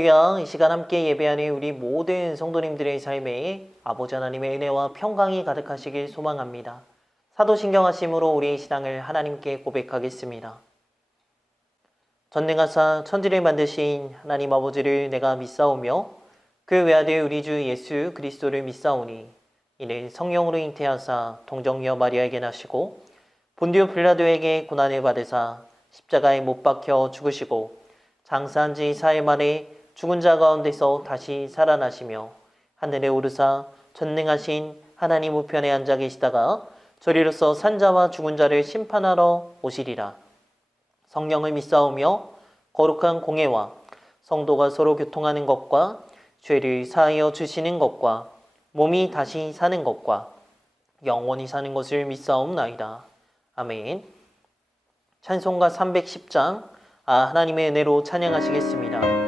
할렐루야. 이 시간 함께 예배하는 우리 모든 성도님들의 삶에 아버지 하나님의 은혜와 평강이 가득하시길 소망합니다. 사도신경하심으로 우리의 신앙을 하나님께 고백하겠습니다. 전능하사 천지를 만드신 하나님 아버지를 내가 믿사오며 그 외아들 우리 주 예수 그리스도를 믿사오니 이는 성령으로 잉태하사 동정녀 마리아에게 나시고 본디오 빌라도에게 고난을 받으사 십자가에 못 박혀 죽으시고 장사한 지 4일 만에 죽은 자 가운데서 다시 살아나시며 하늘에 오르사 전능하신 하나님 우편에 앉아 계시다가 저리로서 산자와 죽은 자를 심판하러 오시리라. 성령을 믿사오며 거룩한 공예와 성도가 서로 교통하는 것과 죄를 사하여 주시는 것과 몸이 다시 사는 것과 영원히 사는 것을 믿사옵나이다. 아멘. 찬송가 310장 하나님의 은혜로 찬양하시겠습니다.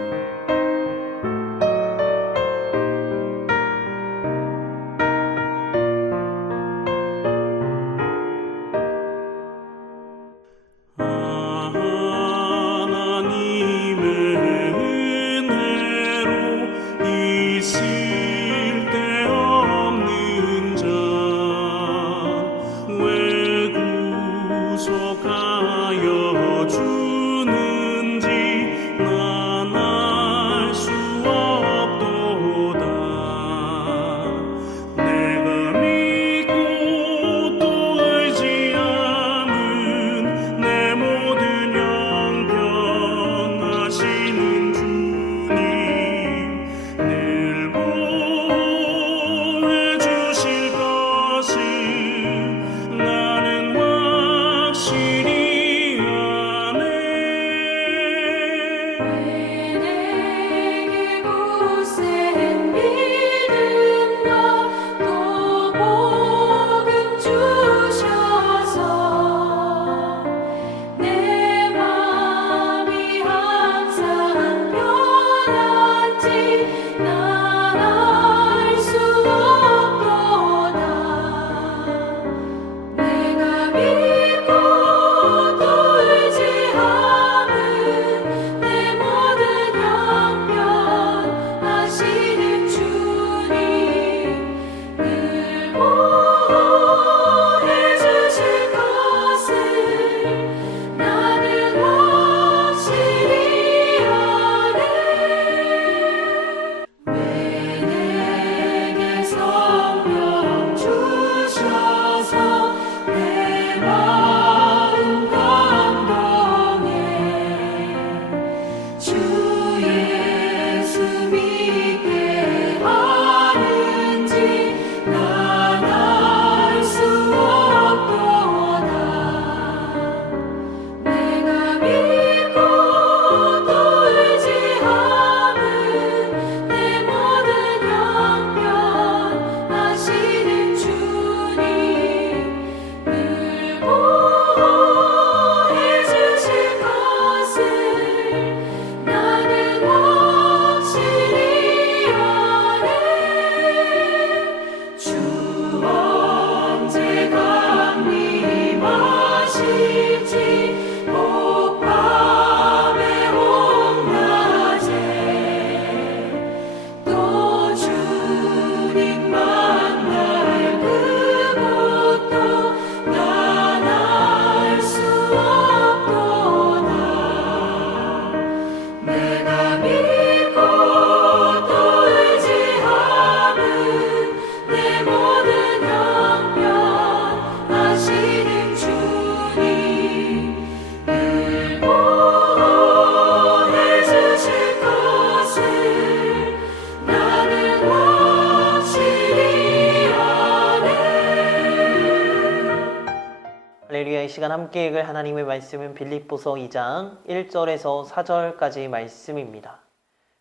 할렐루야. 이 시간 함께 읽을 하나님의 말씀은 빌립보서 2장 1절에서 4절까지 말씀입니다.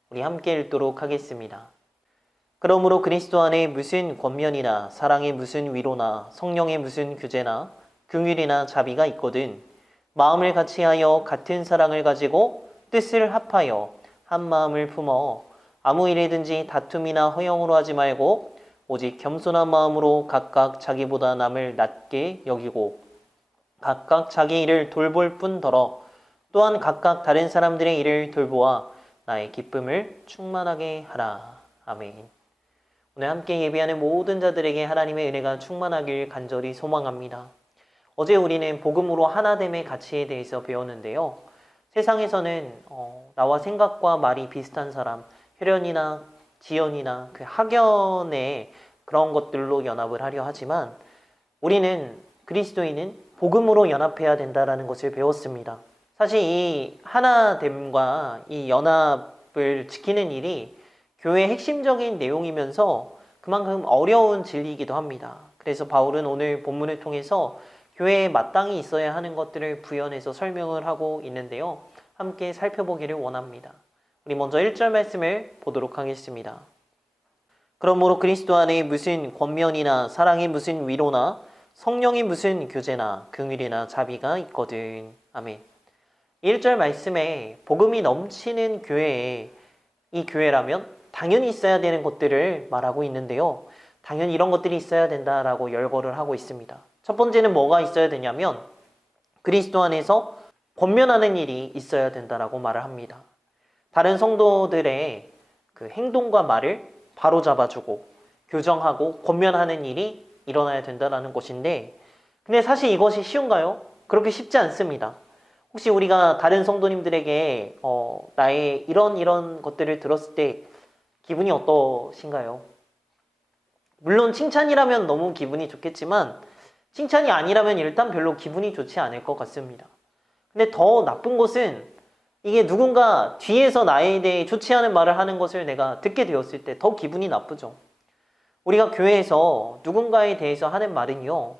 우리 함께 읽도록 하겠습니다. 그러므로 그리스도 안에 무슨 권면이나 사랑의 무슨 위로나 성령의 무슨 교제나 긍휼이나 자비가 있거든 마음을 같이하여 같은 사랑을 가지고 뜻을 합하여 한 마음을 품어 아무 일이든지 다툼이나 허영으로 하지 말고 오직 겸손한 마음으로 각각 자기보다 남을 낮게 여기고 각각 자기 일을 돌볼 뿐더러 또한 각각 다른 사람들의 일을 돌보아 나의 기쁨을 충만하게 하라. 아멘. 오늘 함께 예배하는 모든 자들에게 하나님의 은혜가 충만하길 간절히 소망합니다. 어제 우리는 복음으로 하나됨의 가치에 대해서 배웠는데요. 세상에서는 나와 생각과 말이 비슷한 사람, 혈연이나 지연이나 그 학연의 그런 것들로 연합을 하려 하지만 우리는 그리스도인은 복음으로 연합해야 된다는 것을 배웠습니다. 사실 이 하나됨과 이 연합을 지키는 일이 교회의 핵심적인 내용이면서 그만큼 어려운 진리이기도 합니다. 그래서 바울은 오늘 본문을 통해서 교회에 마땅히 있어야 하는 것들을 부연해서 설명을 하고 있는데요. 함께 살펴보기를 원합니다. 우리 먼저 1절 말씀을 보도록 하겠습니다. 그러므로 그리스도 안에 무슨 권면이나 사랑이 무슨 위로나 성령이 무슨 교제나 긍휼이나 자비가 있거든. 아멘. 1절 말씀에 복음이 넘치는 교회에 이 교회라면 당연히 있어야 되는 것들을 말하고 있는데요. 당연히 이런 것들이 있어야 된다라고 열거를 하고 있습니다. 첫 번째는 뭐가 있어야 되냐면 그리스도 안에서 권면하는 일이 있어야 된다라고 말을 합니다. 다른 성도들의 그 행동과 말을 바로잡아주고 교정하고 권면하는 일이 일어나야 된다는 것인데 근데 사실 이것이 쉬운가요? 그렇게 쉽지 않습니다. 혹시 우리가 다른 성도님들에게 나의 이런 것들을 들었을 때 기분이 어떠신가요? 물론 칭찬이라면 너무 기분이 좋겠지만 칭찬이 아니라면 일단 별로 기분이 좋지 않을 것 같습니다. 근데 더 나쁜 것은 이게 누군가 뒤에서 나에 대해 좋지 않은 말을 하는 것을 내가 듣게 되었을 때 더 기분이 나쁘죠. 우리가 교회에서 누군가에 대해서 하는 말은요,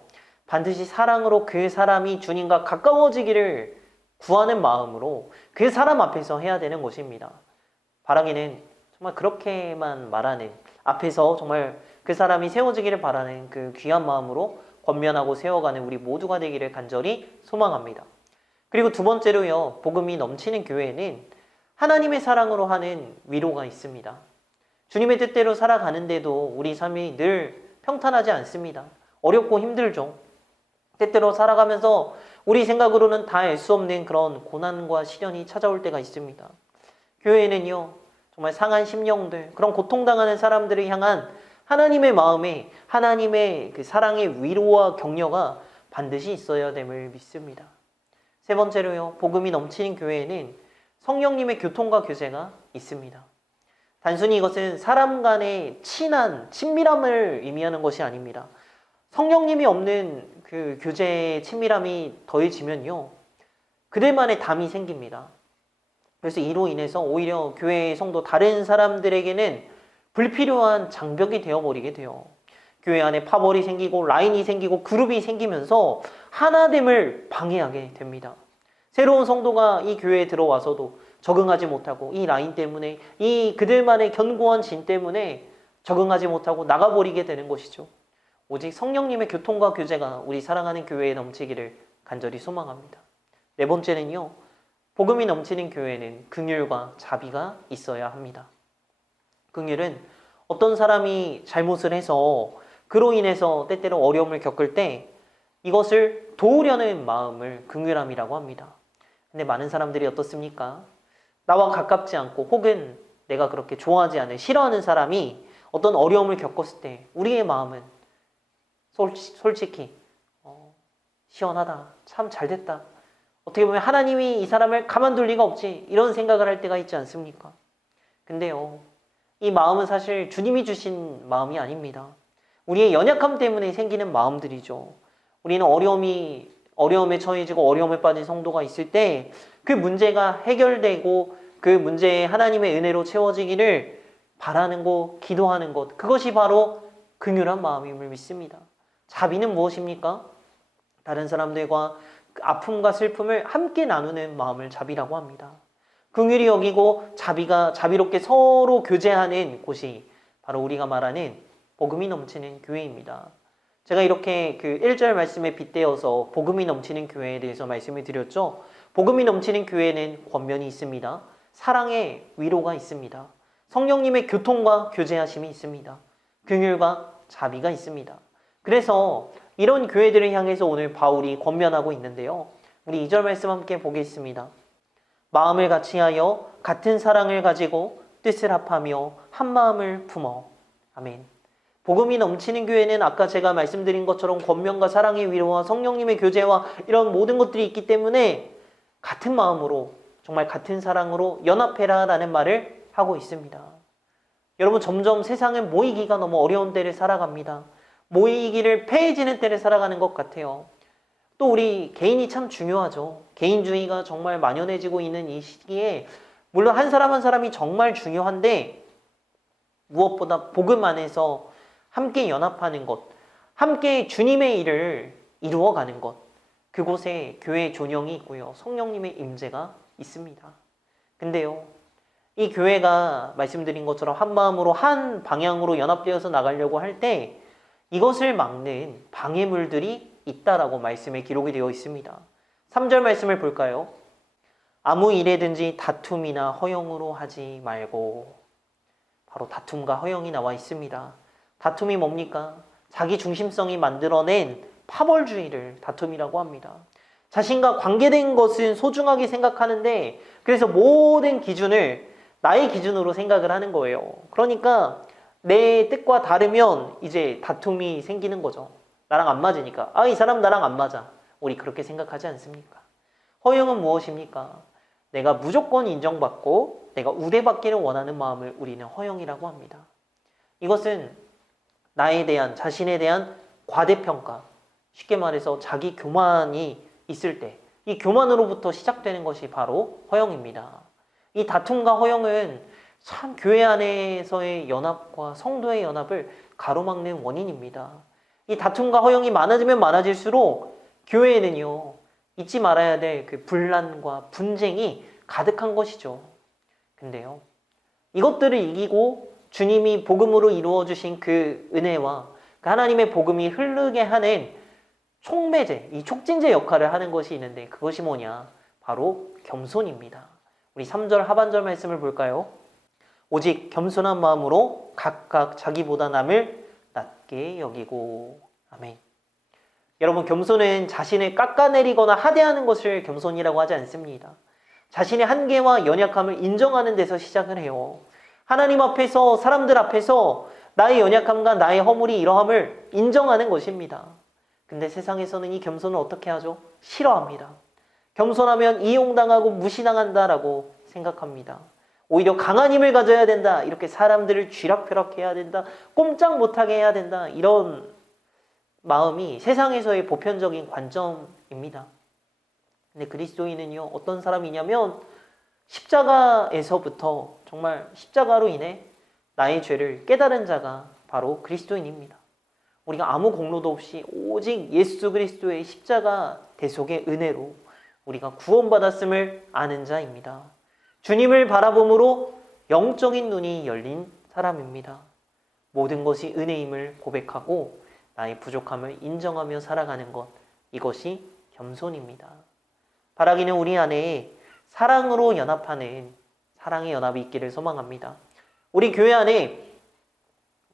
반드시 사랑으로 그 사람이 주님과 가까워지기를 구하는 마음으로 그 사람 앞에서 해야 되는 것입니다. 바라기는 정말 그렇게만 말하는, 앞에서 정말 그 사람이 세워지기를 바라는 그 귀한 마음으로 권면하고 세워가는 우리 모두가 되기를 간절히 소망합니다. 그리고 두 번째로요, 복음이 넘치는 교회에는 하나님의 사랑으로 하는 위로가 있습니다. 주님의 뜻대로 살아가는데도 우리 삶이 늘 평탄하지 않습니다. 어렵고 힘들죠. 때때로 살아가면서 우리 생각으로는 다 알 수 없는 그런 고난과 시련이 찾아올 때가 있습니다. 교회에는요, 정말 상한 심령들, 그런 고통당하는 사람들을 향한 하나님의 마음에 하나님의 그 사랑의 위로와 격려가 반드시 있어야 됨을 믿습니다. 세 번째로요, 복음이 넘치는 교회에는 성령님의 교통과 교제가 있습니다. 단순히 이것은 사람 간의 친밀함을 의미하는 것이 아닙니다. 성령님이 없는 그 교제의 친밀함이 더해지면요, 그들만의 담이 생깁니다. 그래서 이로 인해서 오히려 교회의 성도 다른 사람들에게는 불필요한 장벽이 되어버리게 돼요. 교회 안에 파벌이 생기고 라인이 생기고 그룹이 생기면서 하나됨을 방해하게 됩니다. 새로운 성도가 이 교회에 들어와서도 적응하지 못하고 이 라인 때문에 이 그들만의 견고한 진 때문에 적응하지 못하고 나가버리게 되는 것이죠. 오직 성령님의 교통과 교제가 우리 사랑하는 교회에 넘치기를 간절히 소망합니다. 네 번째는요, 복음이 넘치는 교회에는 긍휼과 자비가 있어야 합니다. 긍휼은 어떤 사람이 잘못을 해서 그로 인해서 때때로 어려움을 겪을 때 이것을 도우려는 마음을 긍휼함이라고 합니다. 근데 많은 사람들이 어떻습니까? 나와 가깝지 않고 혹은 내가 그렇게 좋아하지 않는 싫어하는 사람이 어떤 어려움을 겪었을 때 우리의 마음은 솔직히 시원하다, 참 잘됐다, 어떻게 보면 하나님이 이 사람을 가만둘 리가 없지, 이런 생각을 할 때가 있지 않습니까? 근데요, 이 마음은 사실 주님이 주신 마음이 아닙니다. 우리의 연약함 때문에 생기는 마음들이죠. 우리는 어려움에 처해지고 어려움에 빠진 성도가 있을 때 그 문제가 해결되고 그 문제에 하나님의 은혜로 채워지기를 바라는 것, 기도하는 것, 그것이 바로 긍휼한 마음임을 믿습니다. 자비는 무엇입니까? 다른 사람들과 아픔과 슬픔을 함께 나누는 마음을 자비라고 합니다. 긍휼히 여기고 자비롭게 서로 교제하는 곳이 바로 우리가 말하는 복음이 넘치는 교회입니다. 제가 이렇게 그 1절 말씀에 빗대어서 복음이 넘치는 교회에 대해서 말씀을 드렸죠. 복음이 넘치는 교회에는 권면이 있습니다. 사랑의 위로가 있습니다. 성령님의 교통과 교제하심이 있습니다. 긍휼과 자비가 있습니다. 그래서 이런 교회들을 향해서 오늘 바울이 권면하고 있는데요. 우리 2절 말씀 함께 보겠습니다. 마음을 같이하여 같은 사랑을 가지고 뜻을 합하며 한 마음을 품어. 아멘. 복음이 넘치는 교회는 아까 제가 말씀드린 것처럼 권면과 사랑의 위로와 성령님의 교제와 이런 모든 것들이 있기 때문에 같은 마음으로, 정말 같은 사랑으로 연합해라 라는 말을 하고 있습니다. 여러분, 점점 세상은 모이기가 너무 어려운 때를 살아갑니다. 모이기를 패해지는 때를 살아가는 것 같아요. 또 우리 개인이 참 중요하죠. 개인주의가 정말 만연해지고 있는 이 시기에 물론 한 사람 한 사람이 정말 중요한데 무엇보다 복음 안에서 함께 연합하는 것, 함께 주님의 일을 이루어가는 것, 그곳에 교회의 존영이 있고요. 성령님의 임재가 있습니다. 근데요, 이 교회가 말씀드린 것처럼 한 마음으로 한 방향으로 연합되어서 나가려고 할 때 이것을 막는 방해물들이 있다라고 말씀에 기록이 되어 있습니다. 3절 말씀을 볼까요? 아무 일에든지 다툼이나 허영으로 하지 말고. 바로 다툼과 허영이 나와 있습니다. 다툼이 뭡니까? 자기 중심성이 만들어낸 파벌주의를 다툼이라고 합니다. 자신과 관계된 것은 소중하게 생각하는데 그래서 모든 기준을 나의 기준으로 생각을 하는 거예요. 그러니까 내 뜻과 다르면 이제 다툼이 생기는 거죠. 나랑 안 맞으니까. 이 사람 나랑 안 맞아. 우리 그렇게 생각하지 않습니까? 허영은 무엇입니까? 내가 무조건 인정받고 내가 우대받기를 원하는 마음을 우리는 허영이라고 합니다. 이것은 나에 대한, 자신에 대한 과대평가, 쉽게 말해서 자기 교만이 있을 때 이 교만으로부터 시작되는 것이 바로 허영입니다. 이 다툼과 허영은 참 교회 안에서의 연합과 성도의 연합을 가로막는 원인입니다. 이 다툼과 허영이 많아지면 많아질수록 교회에는요, 잊지 말아야 될 그 분란과 분쟁이 가득한 것이죠. 근데요, 이것들을 이기고 주님이 복음으로 이루어 주신 그 은혜와 그 하나님의 복음이 흐르게 하는 촉매제, 이 촉진제 역할을 하는 것이 있는데 그것이 뭐냐? 바로 겸손입니다. 우리 3절 하반절 말씀을 볼까요? 오직 겸손한 마음으로 각각 자기보다 남을 낮게 여기고. 아멘. 여러분, 겸손은 자신을 깎아내리거나 하대하는 것을 겸손이라고 하지 않습니다. 자신의 한계와 연약함을 인정하는 데서 시작을 해요. 하나님 앞에서, 사람들 앞에서 나의 연약함과 나의 허물이 이러함을 인정하는 것입니다. 근데 세상에서는 이 겸손을 어떻게 하죠? 싫어합니다. 겸손하면 이용당하고 무시당한다라고 생각합니다. 오히려 강한 힘을 가져야 된다. 이렇게 사람들을 쥐락펴락해야 된다. 꼼짝 못하게 해야 된다. 이런 마음이 세상에서의 보편적인 관점입니다. 근데 그리스도인은요, 어떤 사람이냐면 십자가에서부터 정말 십자가로 인해 나의 죄를 깨달은 자가 바로 그리스도인입니다. 우리가 아무 공로도 없이 오직 예수 그리스도의 십자가 대속의 은혜로 우리가 구원받았음을 아는 자입니다. 주님을 바라봄으로 영적인 눈이 열린 사람입니다. 모든 것이 은혜임을 고백하고 나의 부족함을 인정하며 살아가는 것, 이것이 겸손입니다. 바라기는 우리 안에 사랑으로 연합하는 사랑의 연합이 있기를 소망합니다. 우리 교회 안에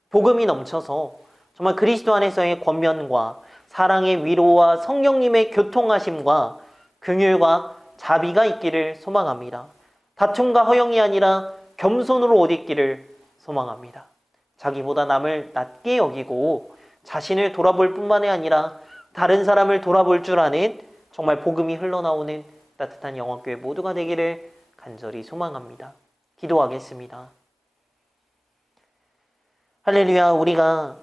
복음이 넘쳐서 정말 그리스도 안에서의 권면과 사랑의 위로와 성령님의 교통하심과 긍휼과 자비가 있기를 소망합니다. 다툼과 허영이 아니라 겸손으로 옷 입기를 소망합니다. 자기보다 남을 낮게 여기고 자신을 돌아볼 뿐만이 아니라 다른 사람을 돌아볼 줄 아는 정말 복음이 흘러나오는 따뜻한 영원교회 모두가 되기를 간절히 소망합니다. 기도하겠습니다. 할렐루야. 우리가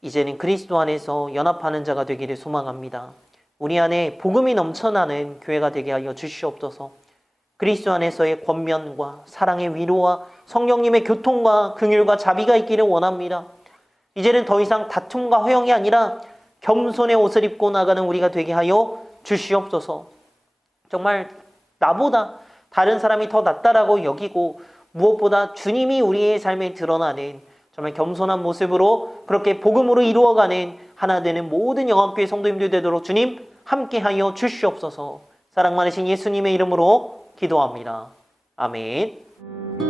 이제는 그리스도 안에서 연합하는 자가 되기를 소망합니다. 우리 안에 복음이 넘쳐나는 교회가 되게 하여 주시옵소서. 그리스도 안에서의 권면과 사랑의 위로와 성령님의 교통과 긍휼과 자비가 있기를 원합니다. 이제는 더 이상 다툼과 허영이 아니라 겸손의 옷을 입고 나가는 우리가 되게 하여 주시옵소서. 정말 나보다 다른 사람이 더 낫다라고 여기고 무엇보다 주님이 우리의 삶에 드러나는 정말 겸손한 모습으로 그렇게 복음으로 이루어가는 하나 되는 모든 영암교회 성도님들 되도록 주님 함께하여 주시옵소서. 사랑 많으신 예수님의 이름으로 기도합니다. 아멘.